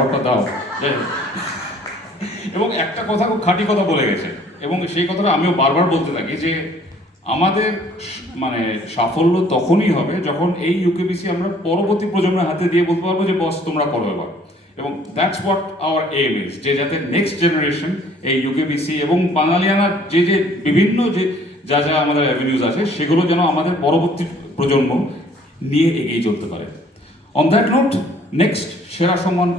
অ্যাওয়ার্ডটা দাও। এবং একটা কথা খুব খাঁটি কথা বলে গেছে, এবং সেই কথাটা আমিও বারবার বলতে থাকি যে আমাদের মানে সাফল্য তখনই হবে যখন এই ইউকেবিসি আমরা পরবর্তী প্রজন্মের হাতে দিয়ে বলতে পারবো যে বস তোমরা করো এবার। এবং that's what our aim is, যে যাতে নেক্সট জেনারেশন এই ইউকেবিসি এবং বাঙালিয়ানা যে যে বিভিন্ন যে যা যা আমাদের অ্যাভিনিউজ আছে সেগুলো যেন আমাদের পরবর্তী প্রজন্ম নিয়ে এগিয়ে চলতে পারে। অন দ্যাট নোট, নেক্সট সেরা সম্মান,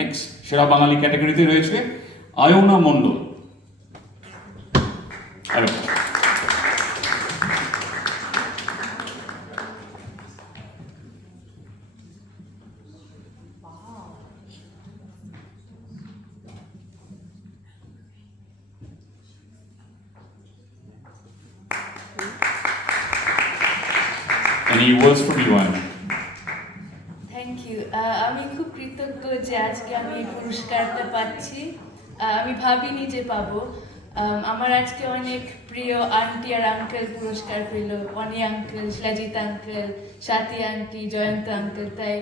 নেক্সট সেরা বাঙালি ক্যাটাগরিতে রয়েছে Ayana Mondal. Any words from you, Ayana? Thank you. আমি খুব কৃতজ্ঞ যে আজকে আমি এই পুরস্কারটা পাচ্ছি। আমি ভাবিনি যে পাবো। আমার আজকে অনেক প্রিয় আন্টি আর আঙ্কেল পুরস্কার পেল, অনি আঙ্কেল, শিলাজিৎ আঙ্কেল, সাথী আন্টি, জয়ন্ত আঙ্কেল। তাই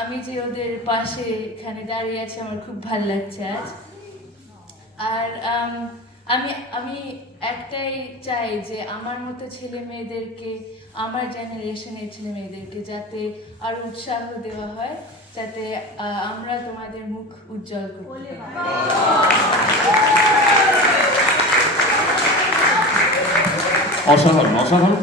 আমি যে ওদের পাশে এখানে দাঁড়িয়ে আছি আমার খুব ভালো লাগছে আজ। আর আমি একটাই চাই যে আমার মতো ছেলে মেয়েদেরকে, আমার জেনারেশনের ছেলে মেয়েদেরকে যাতে আরো উৎসাহ দেওয়া হয়, যাতে আমরা তোমাদের মুখ উজ্জ্বল করি। অসাধারণ, অসাধারণ।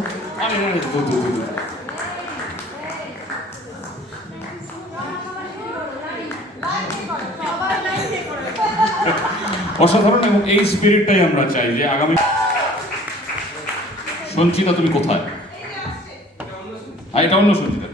অসাধারণ, এবং এই স্পিরিটটাই আমরা চাই যে আগামী। সঞ্চিতা তুমি কোথায়? এটা অন্য সঞ্চিতা।